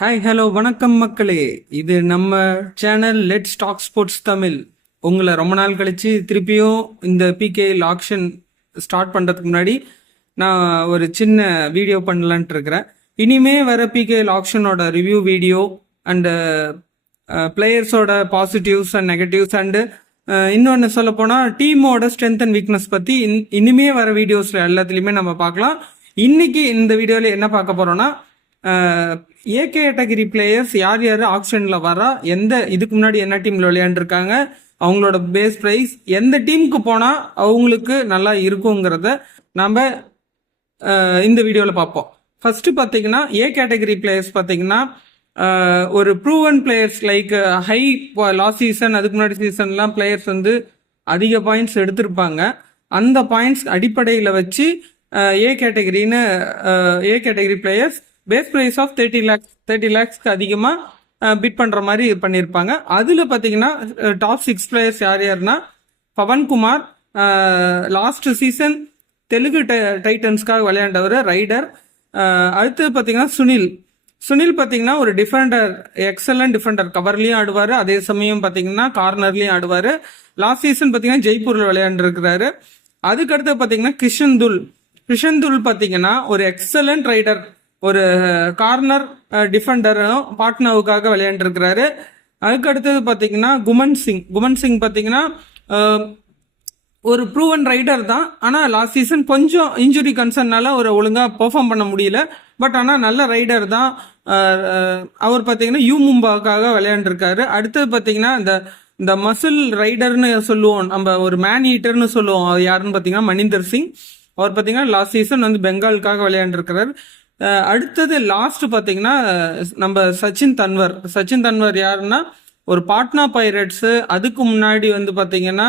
Hi hello வணக்கம் மக்களே. இது நம்ம channel let's talk sports Tamil. உங்களை ரொம்ப நாள் கழிச்சு திருப்பியும் இந்த பிகேஎல் ஆக்ஷன் ஸ்டார்ட் பண்ணுறதுக்கு முன்னாடி நான் ஒரு சின்ன வீடியோ பண்ணலான்ட்டு இருக்கிறேன். இனிமே வர பிகேஎல் ஆக்ஷனோட ரிவ்யூ வீடியோ அண்டு பிளேயர்ஸோட பாசிட்டிவ்ஸ் அண்ட் நெகட்டிவ்ஸ் அண்டு இன்னொன்று சொல்ல போனால் டீமோட ஸ்ட்ரென்த் அண்ட் வீக்னஸ் பற்றி இனிமே வர வீடியோஸில் எல்லாத்துலேயுமே நம்ம பார்க்கலாம். இன்னைக்கு இந்த வீடியோவில் என்ன பார்க்க போகிறோன்னா ஏ கேட்டகரி பிளேயர்ஸ் யார் யார் ஆக்ஷனில் வரா, எந்த இதுக்கு முன்னாடி என்ன டீமில் விளையாண்டுருக்காங்க, அவங்களோட பேஸ் ப்ரைஸ் எந்த டீமுக்கு போனால் அவங்களுக்கு நல்லா இருக்குங்கிறத நம்ம இந்த வீடியோவில் பார்ப்போம். ஃபஸ்ட்டு பார்த்தீங்கன்னா ஏ கேட்டகரி பிளேயர்ஸ் பார்த்தீங்கன்னா ஒரு proven players like high last season அதுக்கு முன்னாடி சீசன்லாம் பிளேயர்ஸ் வந்து அதிக பாயிண்ட்ஸ் எடுத்திருப்பாங்க. அந்த பாயிண்ட்ஸ் அடிப்படையில் வச்சு A category players base price of 30 lakhs அதிகமாக பிட் பண்ணுற மாதிரி பண்ணியிருப்பாங்க. அதில் பார்த்தீங்கன்னா டாப் 6 பிளேயர்ஸ் யார் யாருன்னா பவன்குமார், லாஸ்ட் சீசன் தெலுங்கு டைட்டன்ஸ்க்காக விளையாண்டவர் ரைடர். அடுத்து பார்த்தீங்கன்னா சுனில் பார்த்தீங்கன்னா ஒரு டிஃபெண்டர், எக்ஸலன்ட் டிஃபெண்டர், கவர்லேயும் ஆடுவார், அதே சமயம் பார்த்தீங்கன்னா கார்னர்லேயும் ஆடுவார். லாஸ்ட் சீசன் பார்த்தீங்கன்னா ஜெய்ப்பூரில் விளையாண்டுருக்கிறாரு. அதுக்கடுத்து பார்த்தீங்கன்னா கிஷன்துல் பார்த்தீங்கன்னா ஒரு எக்ஸலன்ட் ரைடர், ஒரு கார்னர் டிஃபெண்டரும் பாட்னாவுக்காக விளையாண்டுருக்கிறாரு. அதுக்கு அடுத்தது பார்த்தீங்கன்னா குமன் சிங் பார்த்தீங்கன்னா ஒரு ப்ரூவன் ரைடர் தான். ஆனால் லாஸ்ட் சீசன் கொஞ்சம் இன்ஜுரி கன்சர்னால ஒரு ஒழுங்காக பெர்ஃபார்ம் பண்ண முடியல. பட் ஆனால் நல்ல ரைடர் தான். அவர் பார்த்தீங்கன்னா மும்பாவுக்காக விளையாண்டுருக்காரு. அடுத்தது பார்த்தீங்கன்னா இந்த மசில் ரைடர்னு சொல்லுவோம், நம்ம ஒரு மேன் ஈட்டர்னு சொல்லுவோம், அது யாருன்னு பார்த்தீங்கன்னா மணிந்தர் சிங். அவர் பார்த்தீங்கன்னா லாஸ்ட் சீசன் வந்து பெங்காலுக்காக விளையாண்டுருக்கிறார். அடுத்தது லாஸ்ட் பார்த்தீங்கன்னா நம்ம சச்சின் தன்வர் யாருன்னா ஒரு பாட்னா பைரட்ஸு, அதுக்கு முன்னாடி வந்து பார்த்தீங்கன்னா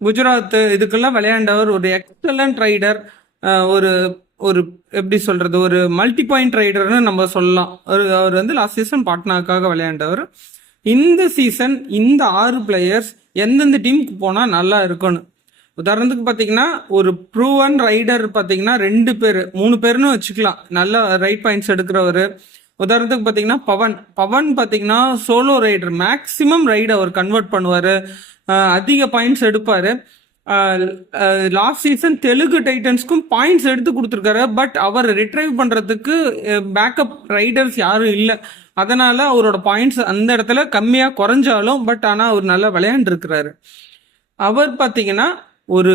குஜராத் இதுக்கெல்லாம் விளையாண்டவர், ஒரு எக்ஸலண்ட் ரைடர், ஒரு ஒரு எப்படி சொல்கிறது, ஒரு மல்டி பாயிண்ட் ரைடர்னு நம்ம சொல்லலாம். அவர் வந்து லாஸ்ட் சீசன் பாட்னாக்காக விளையாண்டவர். இந்த சீசன் இந்த 6 பிளேயர்ஸ் எந்தெந்த டீமுக்கு போனால் நல்லா இருக்கணும். உதாரணத்துக்கு பார்த்தீங்கன்னா ஒரு ப்ரூவன் ரைடர் பார்த்தீங்கன்னா 3 பேர்னு வச்சுக்கலாம், நல்ல ரைட் பாயிண்ட்ஸ் எடுக்கிறவர். உதாரணத்துக்கு பார்த்தீங்கன்னா பவன் பார்த்தீங்கன்னா சோலோ ரைடர், மேக்சிமம் ரைடு அவர் கன்வெர்ட் பண்ணுவார், அதிக பாயிண்ட்ஸ் எடுப்பார். லாஸ்ட் சீசன் தெலுங்கு டைட்டன்ஸ்க்கும் பாயிண்ட்ஸ் எடுத்து கொடுத்துருக்காரு. பட் அவர் ரிட்ரைவ் பண்ணுறதுக்கு பேக்கப் ரைடர்ஸ் யாரும் இல்லை. அதனால் அவரோட பாயிண்ட்ஸ் அந்த இடத்துல கம்மியாக குறைஞ்சாலும் பட் ஆனால் அவர் நல்லா விளையாண்டுருக்கிறாரு. அவர் பார்த்தீங்கன்னா ஒரு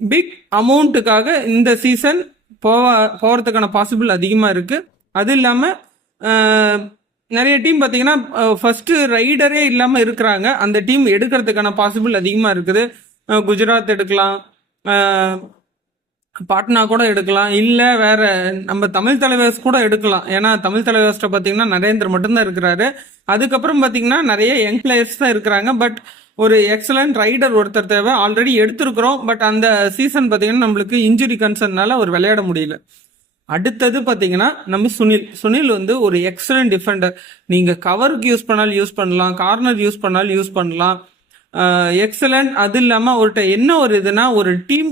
பிக் அமௌண்ட்டுக்காக இந்த சீசன் போகிறதுக்கான பாசிபிள் அதிகமாக இருக்குது. அது இல்லாமல் நிறைய டீம் பார்த்தீங்கன்னா ஃபஸ்ட்டு ரைடரே இல்லாமல் இருக்கிறாங்க. அந்த டீம் எடுக்கிறதுக்கான பாசிபிள் அதிகமாக இருக்குது. குஜராத் எடுக்கலாம், பாட்னா கூட எடுக்கலாம், இல்லை வேற நம்ம தமிழ் தலைவர்ஸ் கூட எடுக்கலாம். ஏன்னா தமிழ் தலைவர்ஸ்ட பார்த்தீங்கன்னா நரேந்தர் மட்டும்தான் இருக்கிறாரு. அதுக்கப்புறம் பார்த்தீங்கன்னா நிறைய யங் பிளேயர்ஸ் தான் இருக்கிறாங்க. பட் ஒரு எக்ஸலண்ட் ரைடர் ஒருத்தர் தேவை, ஆல்ரெடி எடுத்திருக்கிறோம். பட் அந்த சீசன் பார்த்தீங்கன்னா நம்மளுக்கு இன்ஜுரி கன்சர்னால அவர் விளையாட முடியல. அடுத்தது பார்த்தீங்கன்னா நம்ம சுனில் வந்து ஒரு எக்ஸலண்ட் டிஃபெண்டர். நீங்கள் கவருக்கு யூஸ் பண்ணாலும் யூஸ் பண்ணலாம், கார்னர் யூஸ் பண்ணாலும் யூஸ் பண்ணலாம், எக்ஸலண்ட். அது இல்லாமல் அவர்கிட்ட என்ன ஒரு இதுனா ஒரு டீம்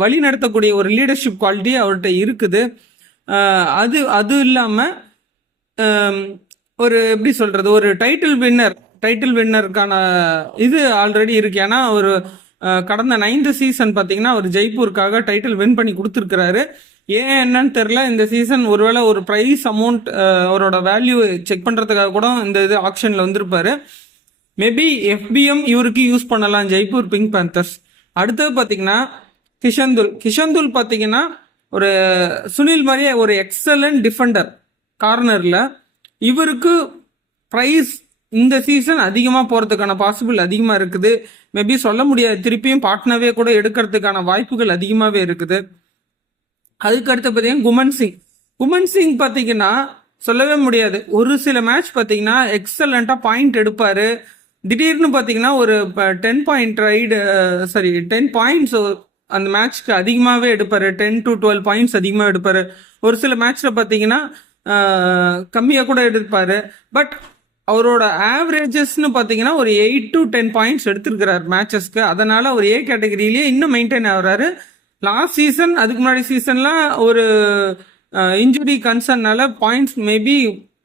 வழி நடத்தக்கூடிய ஒரு லீடர்ஷிப் குவாலிட்டி அவர்கிட்ட இருக்குது. அது இல்லாமல் ஒரு எப்படி சொல்கிறது, ஒரு டைட்டில் வின்னருக்கான இது ஆல்ரெடி இருக்கு. ஏன்னா ஒரு கடந்த 9th சீசன் பார்த்தீங்கன்னா அவர் ஜெய்ப்பூருக்காக டைட்டில் வின் பண்ணி கொடுத்துருக்கிறாரு. ஏன் என்னன்னு தெரில, இந்த சீசன் ஒருவேளை ஒரு ப்ரைஸ் அமௌண்ட் அவரோட வேல்யூ செக் பண்ணுறதுக்காக கூட இந்த இது ஆக்ஷனில் வந்திருப்பாரு. மேபி FBM இவருக்கு யூஸ் பண்ணலாம், ஜெய்ப்பூர் பிங்க் பேந்தர்ஸ். அடுத்தது பார்த்தீங்கன்னா கிஷன்துல் பார்த்தீங்கன்னா ஒரு சுனில் மாதிரியே ஒரு எக்ஸலண்ட் டிஃபெண்டர் கார்னரில். இவருக்கு ப்ரைஸ் இந்த சீசன் அதிகமாக போகிறதுக்கான பாசிபிள் அதிகமாக இருக்குது. மேபி சொல்ல முடியாது, திருப்பியும் பாட்னாவே கூட எடுக்கிறதுக்கான வாய்ப்புகள் அதிகமாகவே இருக்குது. அதுக்கு அடுத்து பார்த்தீங்கன்னா குமன் சிங் பார்த்தீங்கன்னா சொல்லவே முடியாது. ஒரு சில மேட்ச் பார்த்தீங்கன்னா எக்ஸலண்ட்டாக பாயிண்ட் எடுப்பார். திடீர்னு பார்த்தீங்கன்னா ஒரு 10 பாயிண்ட்ஸ் அந்த மேட்ச்க்கு அதிகமாகவே எடுப்பார். 10 to 12 பாயிண்ட்ஸ் அதிகமாக எடுப்பார். ஒரு சில மேட்ச்சில் பார்த்தீங்கன்னா கம்மியாக கூட எடுப்பார். பட் அவரோட ஆவரேஜஸ்ன்னு பார்த்தீங்கன்னா ஒரு 8 to 10 பாயிண்ட்ஸ் எடுத்திருக்கிறார் மேட்சஸ்க்கு. அதனால் ஒரு ஏ கேட்டகரியிலேயே இன்னும் மெயின்டைன் ஆகுறாரு. லாஸ்ட் சீசன் அதுக்கு முன்னாடி சீசன்லாம் ஒரு இன்ஜுரி கன்சர்னால பாயிண்ட்ஸ் மேபி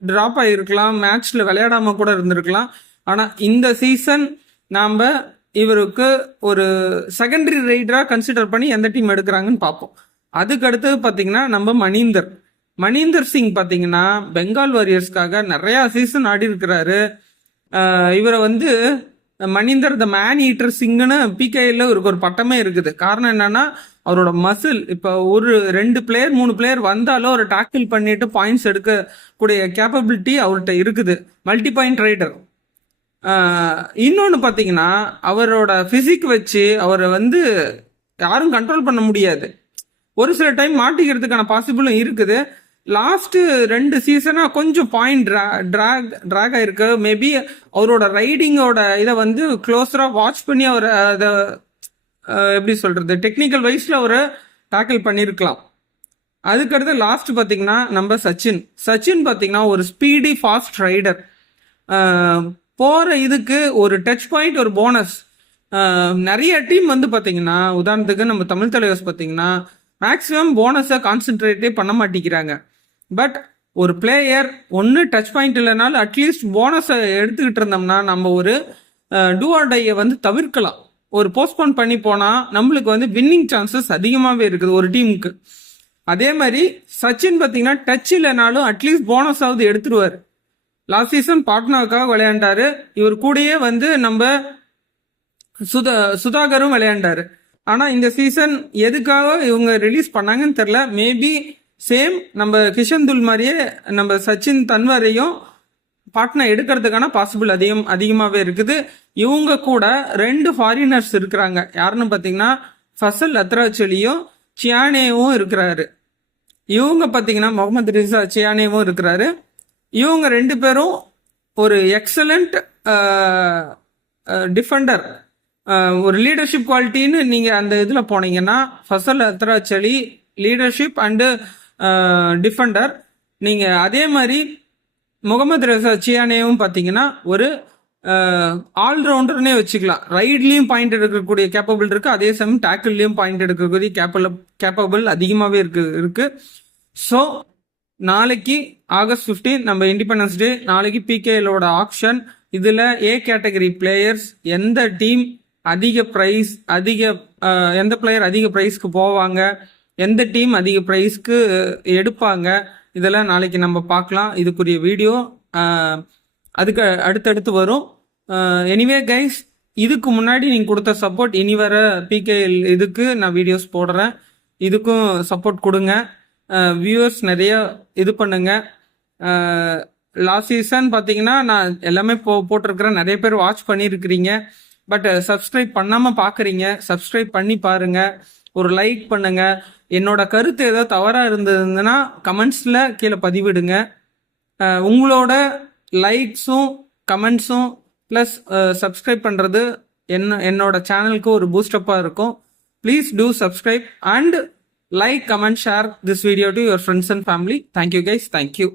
ட்ராப் ஆகிருக்கலாம், மேட்ச்சில் விளையாடாமல் கூட இருந்திருக்கலாம். ஆனால் இந்த சீசன் நாம் இவருக்கு ஒரு செகண்டரி ரைடராக கன்சிடர் பண்ணி எந்த டீம் எடுக்கிறாங்கன்னு பார்ப்போம். அதுக்கு அடுத்தது பார்த்தீங்கன்னா நம்ம மணீந்தர் சிங் பார்த்தீங்கன்னா பெங்கால் வாரியர்ஸ்க்காக நிறையா சீசன் ஆடி இருக்கிறாரு. இவரை வந்து மணீந்தர் த மேன் ஈட்டர் சிங்னு பிகேல இவருக்கு ஒரு பட்டமே இருக்குது. காரணம் என்னன்னா அவரோட மசில். இப்போ ஒரு 2 பிளேயர் 3 பிளேயர் வந்தாலும் ஒரு டாக்கிள் பண்ணிட்டு பாயிண்ட்ஸ் எடுக்கக்கூடிய கேப்பபிலிட்டி அவர்கிட்ட இருக்குது. Multi point raider. இன்னொன்று பார்த்தீங்கன்னா அவரோட ஃபிசிக் வச்சு அவரை வந்து யாரும் கண்ட்ரோல் பண்ண முடியாது. ஒரு சில டைம் மாட்டிக்கிறதுக்கான பாசிபிளும் இருக்குது. லாஸ்ட் 2 சீசனா கொஞ்சம் பாயிண்ட் ட்ராக் ஆயிருக்கு. மேபி அவரோட ரைடிங்கோட இதை வந்து க்ளோஸரா வாட்ச் பண்ணி அவரை அதை எப்படி சொல்றது டெக்னிக்கல் வைஸ்ல அவரை டேக்கிள் பண்ணியிருக்கலாம். அதுக்கடுத்து லாஸ்ட் பார்த்தீங்கன்னா நம்ம சச்சின் பார்த்தீங்கன்னா ஒரு ஸ்பீடி ஃபாஸ்ட் ரைடர். போகிற இதுக்கு ஒரு டச் பாயிண்ட் ஒரு போனஸ். நிறைய டீம் வந்து பார்த்தீங்கன்னா உதாரணத்துக்கு நம்ம தமிழ் தலைவர்ஸ் பார்த்தீங்கன்னா மேக்ஸிமம் போனஸை கான்சென்ட்ரேட்டே பண்ண மாட்டேங்கிறாங்க. பட் ஒரு பிளேயர் ஒன்று டச் பாயிண்ட் இல்லைனாலும் அட்லீஸ்ட் போனஸை எடுத்துக்கிட்டு இருந்தோம்னா நம்ம ஒரு டூ ஆர் டையை வந்து தவிர்க்கலாம். ஒரு போஸ்ட்போன் பண்ணி போனால் நம்மளுக்கு வந்து வின்னிங் சான்சஸ் அதிகமாகவே இருக்குது ஒரு டீமுக்கு. அதே மாதிரி சச்சின் பார்த்தீங்கன்னா டச் இல்லைனாலும் அட்லீஸ்ட் போனஸாவது எடுத்துருவார். லாஸ்ட் சீசன் பாட்னாவுக்காக விளையாண்டாரு. இவர் கூடயே வந்து நம்ம சுதாகரும் விளையாண்டாரு. ஆனால் இந்த சீசன் எதுக்காக இவங்க ரிலீஸ் பண்ணாங்கன்னு தெரில. மேபி சேம் நம்ம கிஷன் துல் மாதிரியே நம்ம சச்சின் தன்வரையும் பாட்னா எடுக்கிறதுக்கான பாசிபிள் அதிகமாகவே இருக்குது. இவங்க கூட 2 ஃபாரினர்ஸ் இருக்கிறாங்க. யாருன்னு பார்த்தீங்கன்னா ஃபசல் அத்ராச்சலியும் சியானேவும் இருக்கிறாரு. இவங்க பார்த்தீங்கன்னா முகமது ரிசா சியானேவும் இருக்கிறாரு. இவங்க 2 பேரும் ஒரு எக்ஸலண்ட் டிஃபெண்டர். ஒரு லீடர்ஷிப் குவாலிட்டின்னு நீங்கள் அந்த இதில் போனீங்கன்னா ஃபசல் அத்ராச்சலி லீடர்ஷிப் அண்டு டிஃபெண்டர். நீங்கள் அதே மாதிரி முகமது ரசா சியானேவும் பார்த்தீங்கன்னா ஒரு ஆல்ரவுண்டர்னே வச்சுக்கலாம். ரைட்லேயும் பாயிண்ட் எடுக்கக்கூடிய கேப்பபிள் இருக்குது, அதே சமயம் டேக்கிள்லேயும் பாயிண்ட் எடுக்கக்கூடிய கேப்பபிள் அதிகமாகவே இருக்கு. ஸோ நாளைக்கு August 15 நம்ம இண்டிபெண்டன்ஸ் டே. நாளைக்கு பிகேஎலோட ஆக்ஷன். இதில் ஏ கேட்டகரி பிளேயர்ஸ் எந்த டீம் அதிக ப்ரைஸ் எந்த பிளேயர் அதிக ப்ரைஸ்க்கு போவாங்க, எந்த டீம் அதிக ப்ரைஸ்க்கு எடுப்பாங்க, இதெல்லாம் நாளைக்கு நம்ம பார்க்கலாம். இதுக்குரிய வீடியோ அதுக்கு அடுத்தடுத்து வரும். எனிவே கைஸ், இதுக்கு முன்னாடி நீங்கள் கொடுத்த சப்போர்ட் இனி வர பிகேஎல் இதுக்கு நான் வீடியோஸ் போடுறேன். இதுக்கும் சப்போர்ட் கொடுங்க. வியூவர்ஸ் நிறைய இது பண்ணுங்க. லாஸ்ட் சீசன் பார்த்தீங்கன்னா நான் எல்லாமே போட்டிருக்கிறேன். நிறைய பேர் வாட்ச் பண்ணியிருக்கிறீங்க. பட் சப்ஸ்கிரைப் பண்ணாமல் பார்க்குறீங்க. சப்ஸ்கிரைப் பண்ணி பாருங்கள், ஒரு லைக் பண்ணுங்கள். என்னோட கருத்து ஏதோ தவறாக இருந்ததுன்னா கமெண்ட்ஸில் கீழே பதிவிடுங்க. உங்களோட லைக்ஸும் கமெண்ட்ஸும் ப்ளஸ் சப்ஸ்கிரைப் பண்ணுறது என்னோட சேனலுக்கு ஒரு பூஸ்டப்பாக இருக்கும். Please do subscribe and like, comment, share this video to your friends and family. Thank you guys. Thank you.